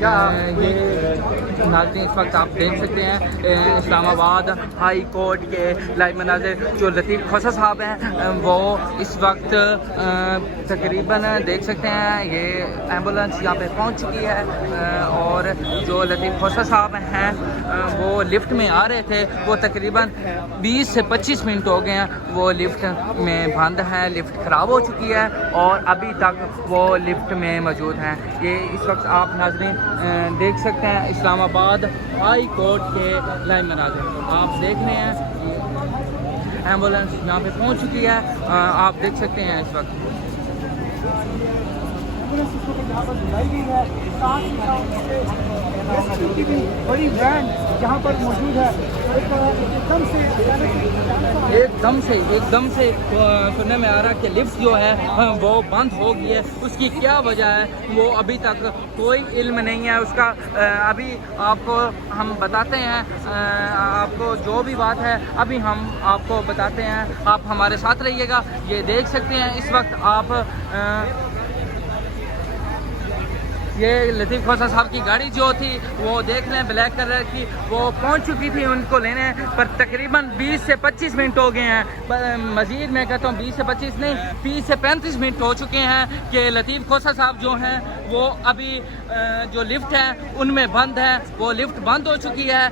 یہ ناظرین اس وقت آپ دیکھ سکتے ہیں اسلام آباد ہائی کورٹ کے لائیو مناظر. جو لطیف کھوسہ صاحب ہیں وہ اس وقت تقریباً دیکھ سکتے ہیں یہ ایمبولینس یہاں پہ پہنچ چکی ہے, اور جو لطیف کھوسہ صاحب ہیں وہ لفٹ میں آ رہے تھے. وہ تقریباً 20 سے 25 منٹ ہو گئے ہیں وہ لفٹ میں بند ہے, لفٹ خراب ہو چکی ہے اور ابھی تک وہ لفٹ میں موجود ہیں. یہ اس وقت آپ ناظرین دیکھ سکتے ہیں اسلام آباد ہائی کورٹ کے لائیو مناظر. آپ دیکھ رہے ہیں ایمبولینس یہاں پہ پہنچ چکی ہے, آپ دیکھ سکتے ہیں اس وقت. بڑی وین یہاں پر موجود ہے, ایک دم سے سننے میں آ رہا کہ لفٹ جو ہے وہ بند ہو گئی ہے. اس کی کیا وجہ ہے وہ ابھی تک کوئی علم نہیں ہے اس کا. ابھی آپ کو ہم بتاتے ہیں, آپ کو جو بھی بات ہے ابھی ہم آپ کو بتاتے ہیں, آپ ہمارے ساتھ رہیے گا. یہ دیکھ سکتے ہیں اس وقت آپ یہ لطیف کھوسہ صاحب کی گاڑی جو تھی وہ دیکھ لیں بلیک کلر کی, وہ پہنچ چکی تھی ان کو لینے, پر تقریباً 20 سے 25 منٹ ہو گئے ہیں. مزید میں کہتا ہوں 20 سے 25 نہیں 30 سے 35 منٹ ہو چکے ہیں کہ لطیف کھوسہ صاحب جو ہیں وہ ابھی جو لفٹ ہے ان میں بند ہے. وہ لفٹ بند ہو چکی ہے,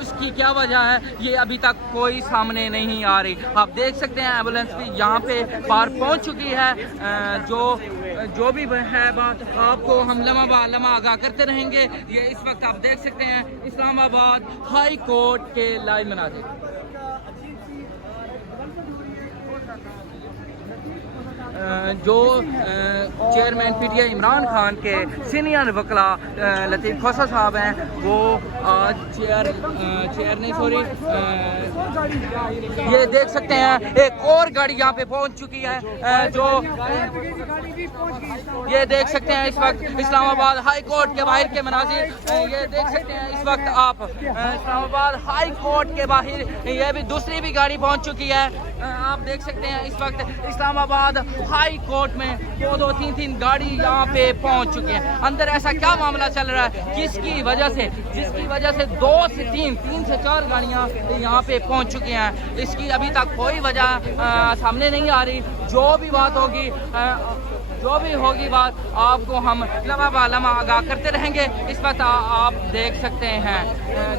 اس کی کیا وجہ ہے یہ ابھی تک کوئی سامنے نہیں آ رہی. آپ دیکھ سکتے ہیں ایمبولینس بھی یہاں پہ پار پہنچ چکی ہے. جو بھی ہے بات آپ کو ہم لمحہ آگاہ کرتے رہیں گے. یہ اس وقت آپ دیکھ سکتے ہیں اسلام آباد ہائی کورٹ کے لائیو مناظر. جو chairman P T I Imran Khan کے سینئر وکلا لطیف کھوسہ صاحب ہیں وہ آج چیئر نہیں سوری یہ دیکھ سکتے ہیں ایک اور گاڑی یہاں پہ پہنچ چکی ہے. جو یہ دیکھ سکتے ہیں اس وقت اسلام آباد ہائی کورٹ کے باہر کے مناظر. یہ دیکھ سکتے ہیں اس وقت آپ اسلام آباد ہائی کورٹ کے باہر, یہ بھی دوسری بھی گاڑی پہنچ چکی ہے. آپ دیکھ سکتے ہیں اس وقت اسلام آباد ہائی کورٹ میں 2-3 گاڑی یہاں پہ پہنچ چکی ہیں. اندر ایسا کیا معاملہ چل رہا ہے جس کی وجہ سے 2 سے 3 سے 4 گاڑیاں یہاں پہ پہنچ چکی ہیں. اس کی ابھی تک کوئی وجہ سامنے نہیں آ رہی. جو بھی ہوگی بات آپ کو ہم لمحہ آگاہ کرتے رہیں گے. اس وقت آپ دیکھ سکتے ہیں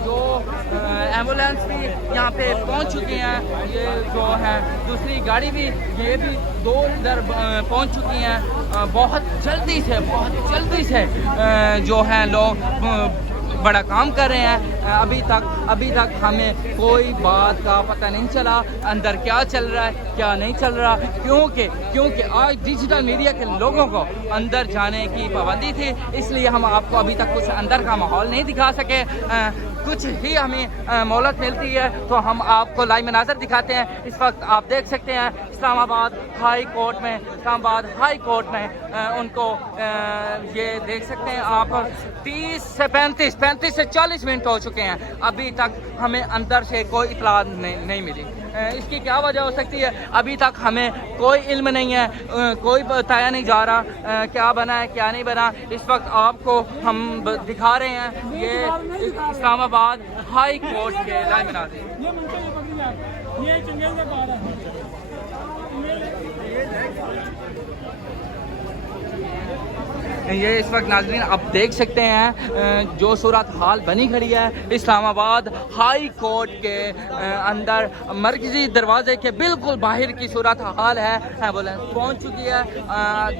جو ایمبولینس بھی یہاں پہ پہنچ چکی ہیں. یہ جو ہے دوسری گاڑی بھی یہ بھی 2 ادھر پہنچ چکی ہیں. بہت جلدی سے جو ہیں لوگ بڑا کام کر رہے ہیں. ابھی تک ہمیں کوئی بات کا پتہ نہیں چلا اندر کیا چل رہا ہے کیا نہیں چل رہا, کیونکہ آج ڈیجیٹل میڈیا کے لوگوں کو اندر جانے کی پابندی تھی, اس لیے ہم آپ کو ابھی تک کچھ اندر کا ماحول نہیں دکھا سکے. کچھ ہی ہمیں مہلت ملتی ہے تو ہم آپ کو لائیو مناظر دکھاتے ہیں. اس وقت آپ دیکھ سکتے ہیں اسلام آباد ہائی کورٹ میں ان کو یہ دیکھ سکتے ہیں آپ 30 سے 35 سے 40 منٹ ہو چکے ہیں. ابھی تک ہمیں اندر سے کوئی اطلاع نہیں ملی. اس کی کیا وجہ ہو سکتی ہے ابھی تک ہمیں کوئی علم نہیں ہے, کوئی بتایا نہیں جا رہا کیا بنا ہے کیا نہیں بنا. اس وقت آپ کو ہم دکھا رہے ہیں یہ اسلام آباد ہائی کورٹ کے لائیو مناظر. یہ اس وقت ناظرین آپ دیکھ سکتے ہیں جو صورتحال بنی کھڑی ہے اسلام آباد ہائی کورٹ کے اندر مرکزی دروازے کے بالکل باہر کی صورتحال ہے. ایمبولینس پہنچ چکی ہے.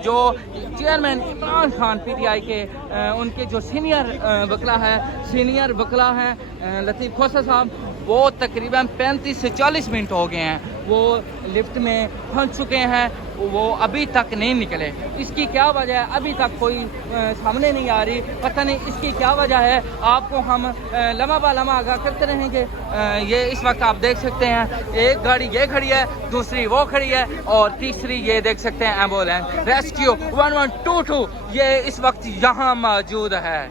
جو chairman Imran Khan P T I کے ان کے جو سینئر وکلا ہیں لطیف کھوسہ صاحب, وہ تقریباً 35 سے 40 منٹ ہو گئے ہیں وہ لفٹ میں پھنس چکے ہیں. وہ ابھی تک نہیں نکلے. اس کی کیا وجہ ہے ابھی تک کوئی سامنے نہیں آ رہی, پتہ نہیں اس کی کیا وجہ ہے. آپ کو ہم لمحہ آگاہ کرتے رہیں گے. یہ اس وقت آپ دیکھ سکتے ہیں ایک گاڑی یہ کھڑی ہے, دوسری وہ کھڑی ہے, اور تیسری یہ دیکھ سکتے ہیں ایمبولینس ریسکیو 1122 یہ اس وقت یہاں موجود ہے.